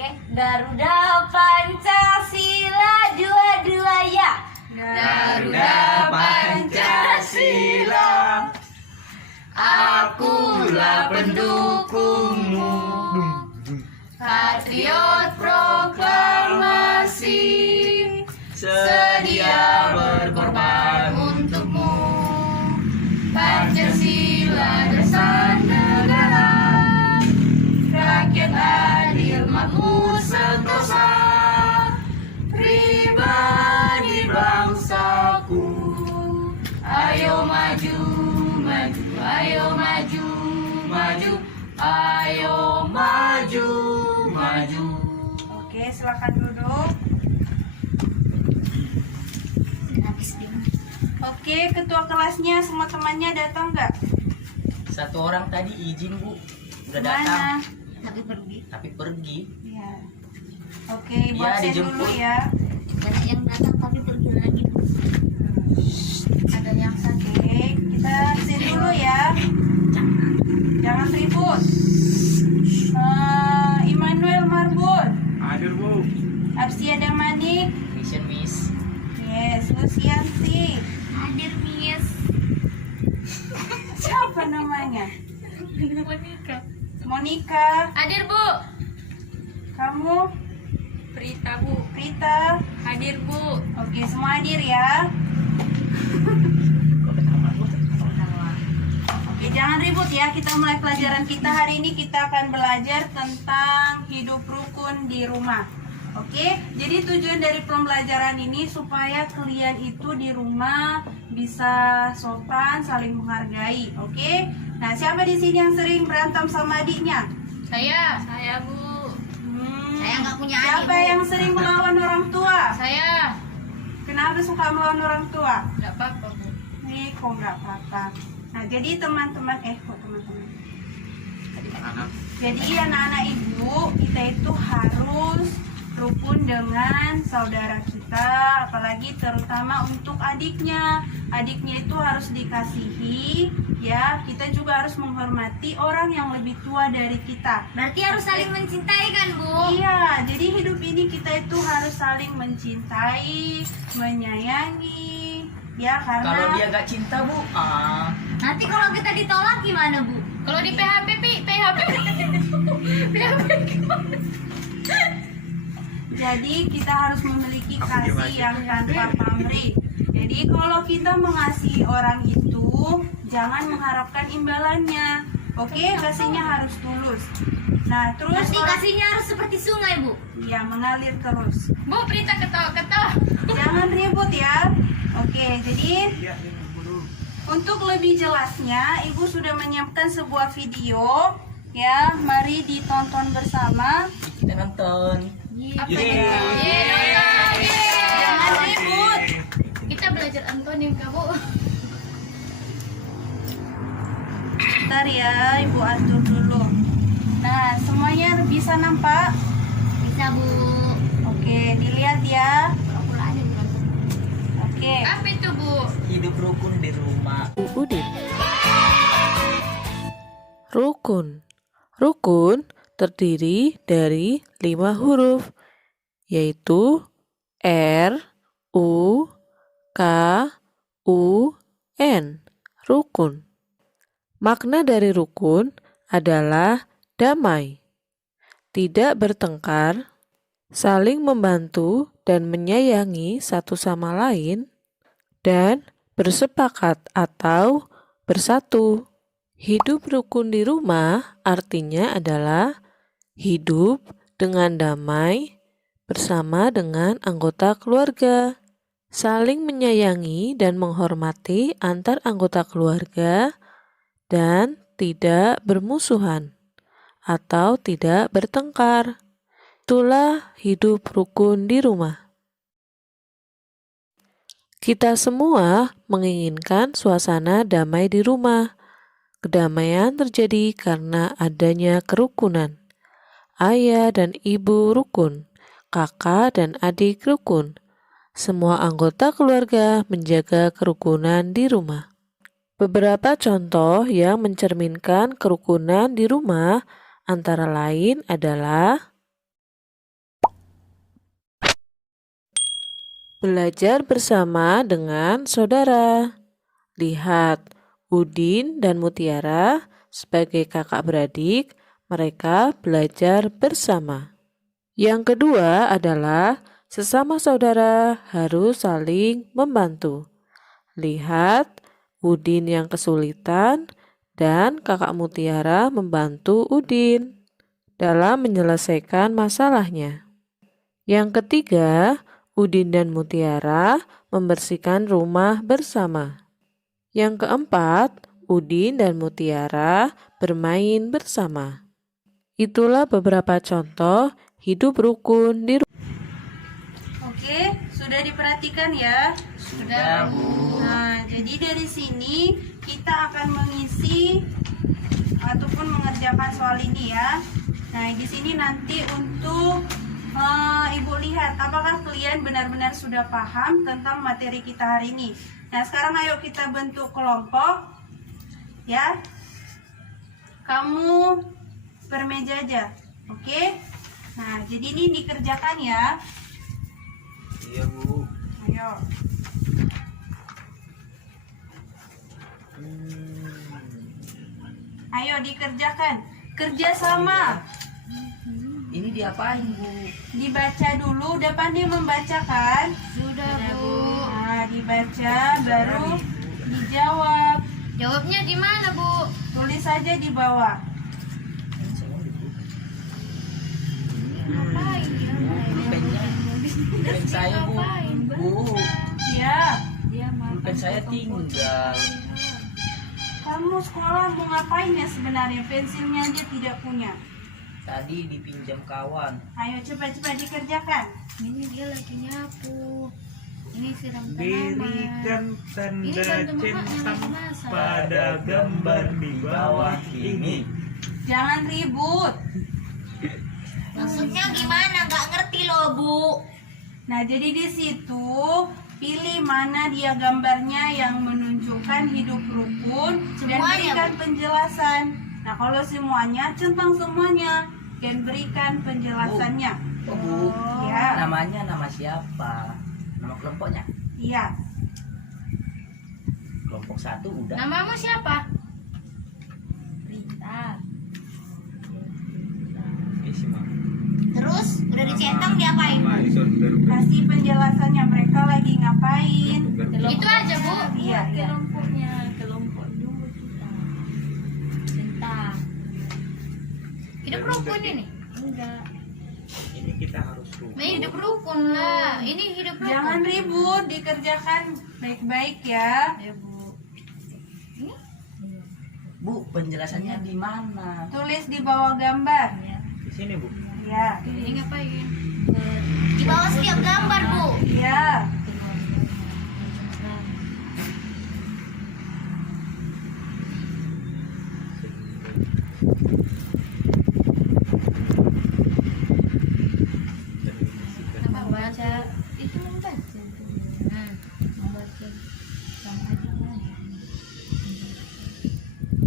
Garuda Pancasila dua-dua ya. Garuda Pancasila, akulah pendukungmu, patriot proklamasi, sedia berkorban untukmu. Pancasila dasar negara, rakyat adil makmur sentosa, pribadi bangsaku. Ayo maju, maju, ayo maju, maju, ayo maju, maju. Oke, silakan duduk. Oke, ketua kelasnya semua temannya datang nggak? Satu orang tadi izin, Bu. Udah Mana? datang, Tapi pergi. Ya. Oke, ibu Iya, absen dulu dijemput. ya. Banyak yang datang tapi pergi lagi. Ada yang sakit. Kita absen dulu ya. Jangan ribut. Immanuel Marbun, Hadir, Bu. Absiada Manik, Mission Miss. yes, Lucianti. Hadir Miss. Siapa namanya? Monika. Monica. Hadir Bu. Kamu? Prita Bu. Rita. Hadir Bu. Oke, semua hadir ya. Oke, jangan ribut ya. Kita mulai pelajaran kita hari ini. Kita akan belajar tentang hidup rukun di rumah. Oke, jadi tujuan dari pembelajaran ini supaya kalian itu di rumah bisa sopan, saling menghargai. Oke, nah siapa di sini yang sering berantem sama adiknya? Saya Bu. Saya nggak punya adik, Siapa Bu. yang sering melawan orang tua? Saya. Kenapa suka melawan orang tua? Nggak apa-apa Bu. Nih, kok nggak apa-apa. Nah, jadi teman-teman, teman-teman. Jadi anak-anak ibu, kita itu harus rukun dengan saudara kita, apalagi terutama untuk adiknya. Adiknya itu harus dikasihi, ya. Kita juga harus menghormati orang yang lebih tua dari kita. Berarti harus saling mencintai kan Bu? Iya, jadi hidup ini kita itu harus saling mencintai, menyayangi, ya karena Kalau dia gak cinta, Bu, Nanti kalau kita ditolak gimana Bu? Kalau di PHP gimana? Jadi kita harus memiliki kasih yang tanpa pamrih. Jadi kalau kita mengasihi orang itu jangan mengharapkan imbalannya. Oke, kasihnya harus tulus. Nah, terus Nanti kasihnya harus seperti sungai Bu. ya mengalir terus. Bu, Prita ketawa-ketawa. Jangan ribut ya. Oke, jadi Iya, ini guru. untuk lebih jelasnya, Ibu sudah menyiapkan sebuah video. Ya, mari ditonton bersama. kita nonton. Apa Yeay. itu? Jangan ribut. Kita belajar antonim kamu. Bentar ya, Ibu atur dulu. Nah, semuanya bisa nampak? Bisa Bu. Oke, dilihat ya. Aku aja bukan. Oke. Apa itu Bu? Hidup rukun di rumah. Udin. Rukun. Rukun terdiri dari 5 huruf, yaitu R, U, K, U, N. Rukun. Makna dari rukun adalah damai, tidak bertengkar, saling membantu dan menyayangi satu sama lain, dan bersepakat atau bersatu. Hidup rukun di rumah artinya adalah hidup dengan damai bersama dengan anggota keluarga, saling menyayangi dan menghormati antar anggota keluarga, dan tidak bermusuhan atau tidak bertengkar. Itulah hidup rukun di rumah. Kita semua menginginkan suasana damai di rumah. Kedamaian terjadi karena adanya kerukunan. Ayah dan ibu rukun, kakak dan adik rukun. Semua anggota keluarga menjaga kerukunan di rumah. Beberapa contoh yang mencerminkan kerukunan di rumah antara lain adalah Belajar bersama dengan saudara. Lihat, Udin dan Mutiara sebagai kakak beradik, mereka belajar bersama. Yang kedua adalah sesama saudara harus saling membantu. Lihat, Udin yang kesulitan dan kakak Mutiara membantu Udin dalam menyelesaikan masalahnya. Yang ketiga, Udin dan Mutiara membersihkan rumah bersama. Yang keempat, Udin dan Mutiara bermain bersama. Itulah beberapa contoh hidup rukun di rumah. Oke, sudah diperhatikan ya? Sudah, Bu. Nah, jadi dari sini kita akan mengisi ataupun mengerjakan soal ini ya. Nah, di sini nanti untuk Ibu lihat apakah kalian benar-benar sudah paham tentang materi kita hari ini. Nah, sekarang ayo kita bentuk kelompok ya. Kamu bermeja aja. Oke? Nah, jadi ini dikerjakan ya. Iya, Bu. Ayo. Ayo dikerjakan. Kerjasama. Ini diapain, Bu? Dibaca dulu, udah pandai membaca kan? Sudah, Bu. Nah, dibaca baru dijawab. Jawabnya gimana, Bu? Tulis saja di bawah. Ngapain dia? Pulpen saya, Bu. Bu, Ya, pulpen saya tinggal. kamu sekolah mau ngapain ya sebenarnya? Pensilnya aja tidak punya. Tadi dipinjam kawan. Ayo cepat-cepat dikerjakan. Ini dia lagi nyapu. Ini siram Berikan Ini tanda bantu mama centang masak. pada gambar di bawah ini. Jangan ribut. Maksudnya gimana? Nggak ngerti loh, Bu. Nah, jadi di situ pilih mana dia gambarnya yang menunjukkan hidup rukun dan Semuanya, berikan penjelasan. Nah, kalau semuanya, centang semuanya dan berikan penjelasannya. Oh, Bu. Ya, Namanya nama siapa? Nama kelompoknya? iya. Kelompok 1 udah. Namamu siapa? Rita. Isi, Ma. Terus udah dicentang diapain? Ma, itu baru Kasih penjelasannya mereka lagi ngapain. Itu aja, Bu. Iya, iya. Kelompok dulu kita. Centang. Hidup rukun ini? Enggak. ini kita harus rukun. Nah, hidup rukun lah. Ini hidup rukun. Jangan ribut, dikerjakan baik-baik ya. Ya, Bu. Bu, penjelasannya di mana? Tulis di bawah gambar. Di sini, Bu. Ya, Ini ngapain? Di bawah setiap gambar, Bu. ya. Membaca itu membaca. Membaca sama aja.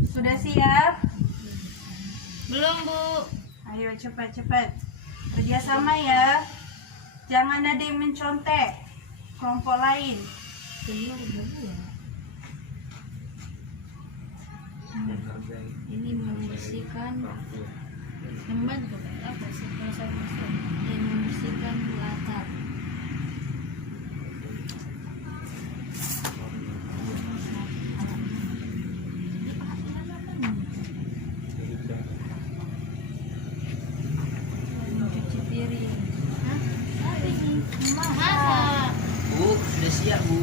Sudah siap? Belum, Bu. Ayo cepat-cepat. Kerjasama ya. Jangan ada yang mencontek kelompok lain. Ini membersihkan membantu apa sih yang membersihkan latar. Mencuci piring. Hah? Apa ini? Masak. Bu, sudah siap, Bu.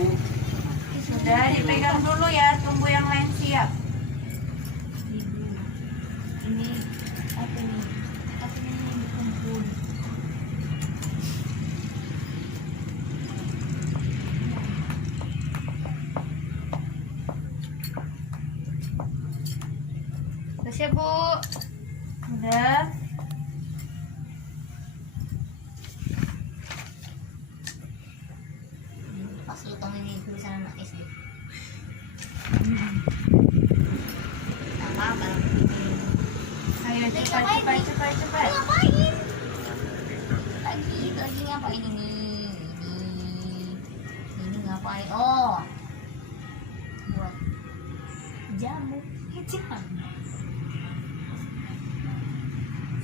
Sudah dipegang dulu ya. Tunggu yang lain siap. Ibu. Ini apa nih? Apa ini yang dikumpul? Udah siap, Bu. Udah. Pas lu tong ini tulisan anak SD. Apa-apa. Ayo cepat. Ngapain? Lagi ngapain ini? Paling oh buat jamu kecilan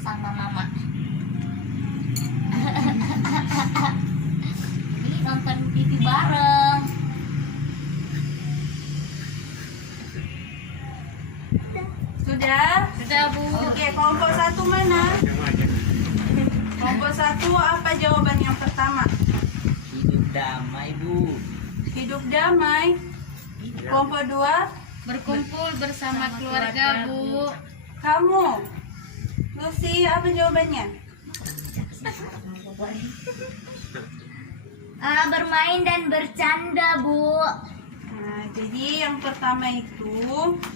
sama mama. Ini nonton TV bareng. Sudah? Sudah Bu. Oke, kelompok 1 mana? Yang mana? Kelompok 1 apa jawaban yang pertama? Hidup damai, Bu. Hidup damai. Kelompok 2, Berkumpul bersama keluarga Bu. kamu. Lucy, apa jawabannya? Bermain dan bercanda Bu. Nah, jadi yang pertama itu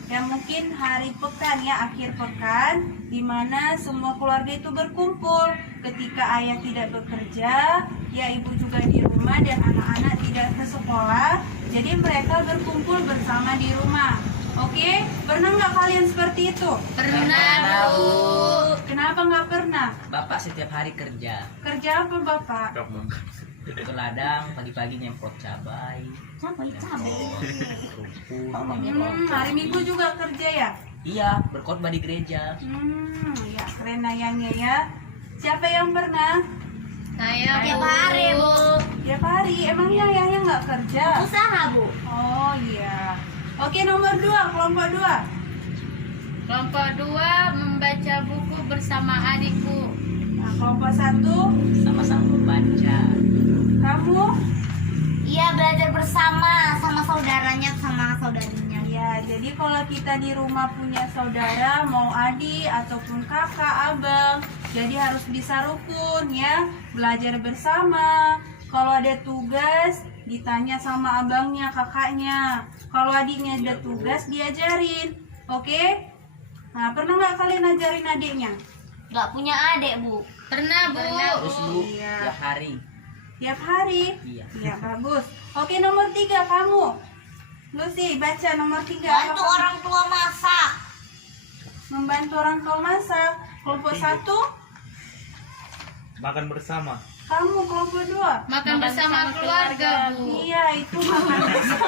yang mungkin hari pekan ya, akhir pekan, di mana semua keluarga itu berkumpul. Ketika ayah tidak bekerja, ya ibu juga di rumah dan anak-anak tidak ke sekolah, jadi mereka berkumpul bersama di rumah. Oke, pernah nggak kalian seperti itu? Pernah Bu. Kenapa nggak pernah? Bapak setiap hari kerja. Kerja apa bapak? Ke ladang, pagi-pagi nyemprot cabai. Cabai. Rumput. Hari Minggu juga kerja ya? Iya, berkhotbah di gereja. Ya keren ayahnya ya. Siapa yang pernah? Saya tiap hari Bu. Tiap hari, emangnya ayahnya nggak kerja? Usaha Bu. Oh iya. Oke, nomor 2, kelompok 2. Kelompok 2 membaca buku bersama adikku. Nah, kelompok 1, Sama-sama membaca. kamu? Iya, belajar bersama sama saudaranya sama saudarinya. Ya, jadi kalau kita di rumah punya saudara, mau adik ataupun kakak, abang, jadi harus bisa rukun ya, belajar bersama. Kalau ada tugas, ditanya sama abangnya, kakaknya. Kalau adiknya ada tugas, diajarin. Oke? Nah, pernah nggak kalian ajarin adiknya? Gak punya adik Bu. Pernah Bu. Terus Bu, Iya. tiap hari. Tiap hari? Iya. Iya, bagus. Oke, nomor 3 kamu. Lucy, baca nomor 3. Bantu orang tua masak. Membantu orang tua masak. Kelompok 1, Makan bersama. kamu kelompok 2. Makan bersama keluarga Bu. Iya, itu makan bersama.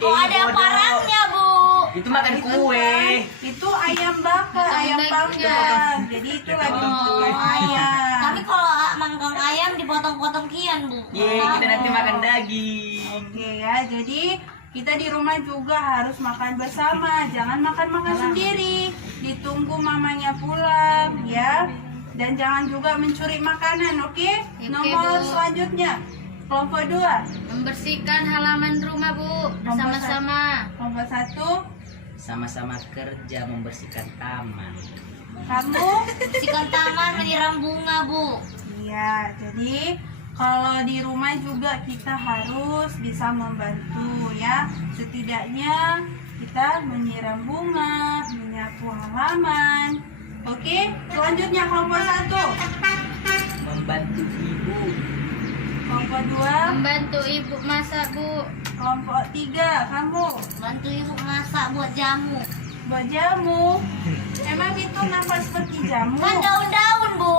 Oh, ada parangnya Bu. Itu makan kue. Itu ayam bakar, ayam dagingnya. panggang. Jadi itu lagi potong ayam. Tapi kalau mangkang ayam dipotong-potong kian Bu. Ye, kita nanti makan daging. Oke ya, jadi kita di rumah juga harus makan bersama. Jangan makan-makan sendiri. Ditunggu mamanya pulang ya. Dan jangan juga mencuri makanan, oke? Oke, Nomor Bu. selanjutnya. Kelompok 2. Membersihkan halaman rumah Bu bersama-sama. Kelompok 1. Sama-sama kerja membersihkan taman. Kamu? Bersihkan taman, menyiram bunga Bu. Iya, jadi kalau di rumah juga kita harus bisa membantu ya. Setidaknya kita menyiram bunga, menyapu halaman. Oke, selanjutnya kelompok 1. Membantu ibu. Kelompok 2. Membantu ibu masak Bu. Kelompok 3, kamu Bantu ibu masak buat jamu. buat jamu. Emang itu kenapa seperti jamu? Kan daun-daun Bu.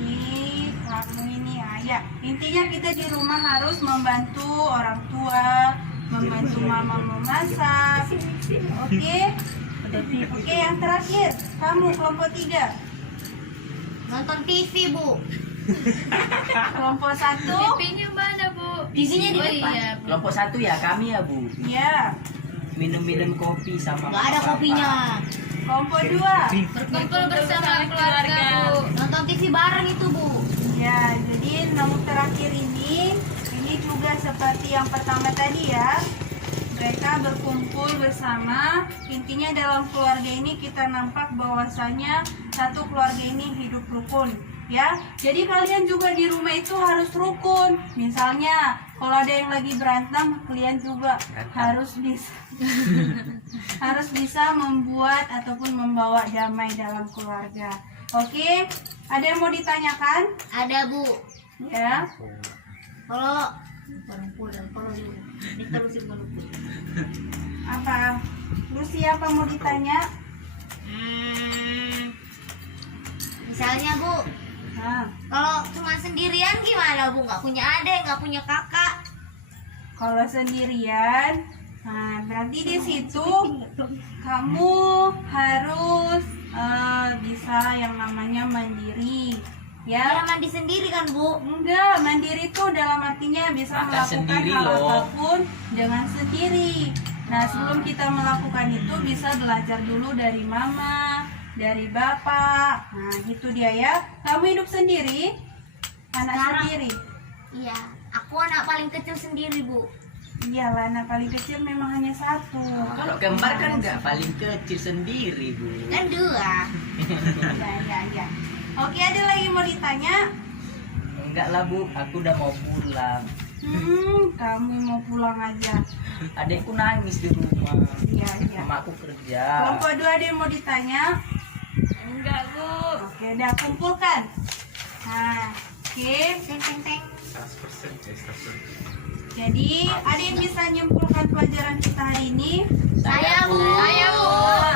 Ih, kamu ini ayah. Intinya kita di rumah harus membantu orang tua, membantu mama memasak. Oke? Oke, yang terakhir, kamu kelompok 3. Nonton TV Bu. Kelompok 1. TV-nya mana Bu? TV-nya di depan. Iya, Bu. Kelompok 1 ya kami ya Bu. Ya. Minum-minum kopi sama Nggak ada papa. kopinya. Kelompok 2. Berkumpul bersama keluarga Bu. Nonton TV bareng itu Bu. Ya, jadi nomor terakhir ini juga seperti yang pertama tadi ya. Mereka berkumpul bersama. Intinya dalam keluarga ini kita nampak bahwasanya satu keluarga ini hidup rukun. Ya, jadi kalian juga di rumah itu harus rukun. Misalnya, kalau ada yang lagi berantem, kalian juga harus bisa harus bisa membuat ataupun membawa damai dalam keluarga. Oke, ada yang mau ditanyakan? Ada Bu. Ya. Kalau diterusin Apa? Lu siapa mau ditanya? Misalnya Bu, Nah, kalau cuma sendirian gimana Bu? Nggak punya adik, nggak punya kakak. Kalau sendirian, nah berarti di situ kamu harus bisa yang namanya mandiri. Ya Ya, mandi sendiri kan Bu? enggak, mandiri itu dalam artinya bisa Makan melakukan sendiri hal loh. apapun dengan sendiri. Nah, sebelum kita melakukan itu bisa belajar dulu dari mama, dari bapak. Nah, itu dia ya. Kamu hidup sendiri? Anak Sekarang. sendiri? Iya, aku anak paling kecil sendiri Bu. Iyalah, anak paling kecil memang hanya satu. Kalau kembar kan nggak paling kecil sendiri, Bu. Kan dua. Ya. Oke, ada lagi mau ditanya? Enggak lah, Bu. Aku udah mau pulang. Kamu mau pulang aja. Adekku nangis di rumah. Iya. Mama aku kerja. Kelompok 2 ada yang mau ditanya? Enggak Bu. Oke, udah kumpulkan. Nah, oke. Teng teng teng. 100%. Jadi, ada yang bisa nyimpulkan pelajaran kita hari ini? Saya Bu.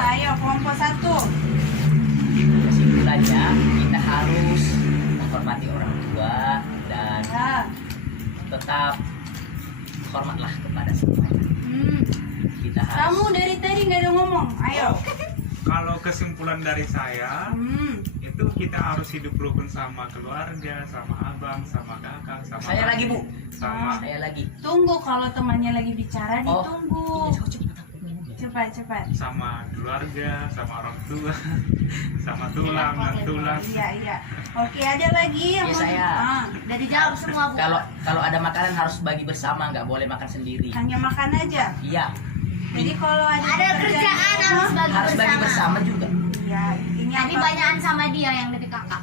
Ayo, kelompok 1. Kesimpulannya, kita harus menghormati orang tua dan Ya. tetap hormatlah kepada semuanya. Kita harus Kamu dari tadi nggak ada ngomong. Ayo. Kalau kesimpulan dari saya, Hmm. itu kita harus hidup rukun sama keluarga, sama abang, sama kakak, sama Saya lagi, Bu. sama Saya lagi. Tunggu kalau temannya lagi bicara Oh. ditunggu. Cepat aku minum ya. Cepat. sama keluarga, sama orang tua, sama tulang dan tulang. Iya. Oke, ada lagi yang Ya, mau saya. Udah dijawab semua Bu. Kalau ada makanan harus bagi bersama, nggak boleh makan sendiri. hanya makan aja. Iya, Jadi kalau ada Kerjaan harus bagi harus bagi bersama juga. Ya, intinya Tapi apa? banyakan sama dia yang lebih kakak.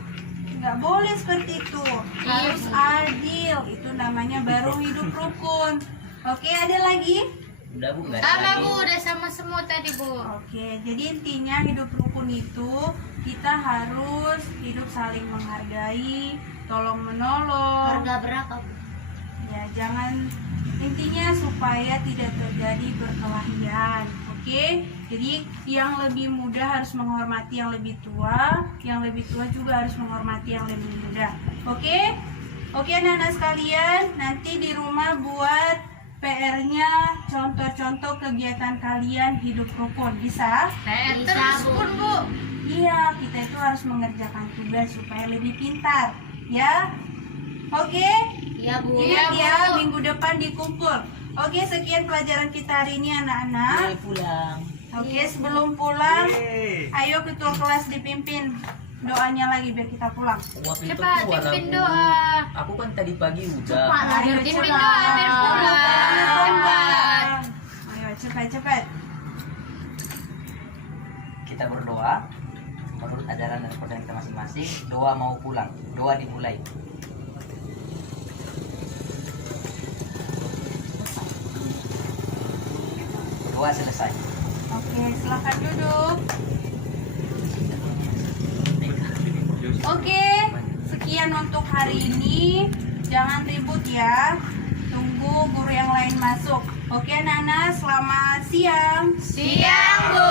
Nggak boleh seperti itu. Harus adil. Itu namanya baru hidup rukun. Oke, ada lagi? Udah, Bu, nggak ada lagi. udah sama semua tadi Bu. Oke, jadi intinya hidup rukun itu kita harus hidup saling menghargai, tolong menolong. Harga berapa Bu? Ya, jangan intinya supaya tidak terjadi perkelahian. Oke, jadi yang lebih muda harus menghormati yang lebih tua, yang lebih tua juga harus menghormati yang lebih muda. Oke, anak-anak sekalian, nanti di rumah buat PR-nya contoh-contoh kegiatan kalian hidup rukun. Bisa? Bisa Bu. Iya, kita itu harus mengerjakan tugas supaya lebih pintar. Ya? Oke? Iya Bu. Ingat ya, minggu depan dikumpul. Oke, sekian pelajaran kita hari ini anak-anak. Boleh pulang. Oke, sebelum pulang, Yeay. ayo ketua kelas dipimpin doanya lagi biar kita pulang. Wah, pintu Cepat, keluar, pimpin Bu. doa. Aku kan tadi pagi udah. Ayo Pimpin cepat. doa biar pulang. Ayo cepat. Kita berdoa menurut ajaran dan kepercayaan kita masing-masing. Doa mau pulang. Doa dimulai. Doa selesai. Oke, silakan duduk. Oke, sekian untuk hari ini. Jangan ribut ya. Tunggu guru yang lain masuk. Oke, anak-anak, selamat siang. Siang Bu.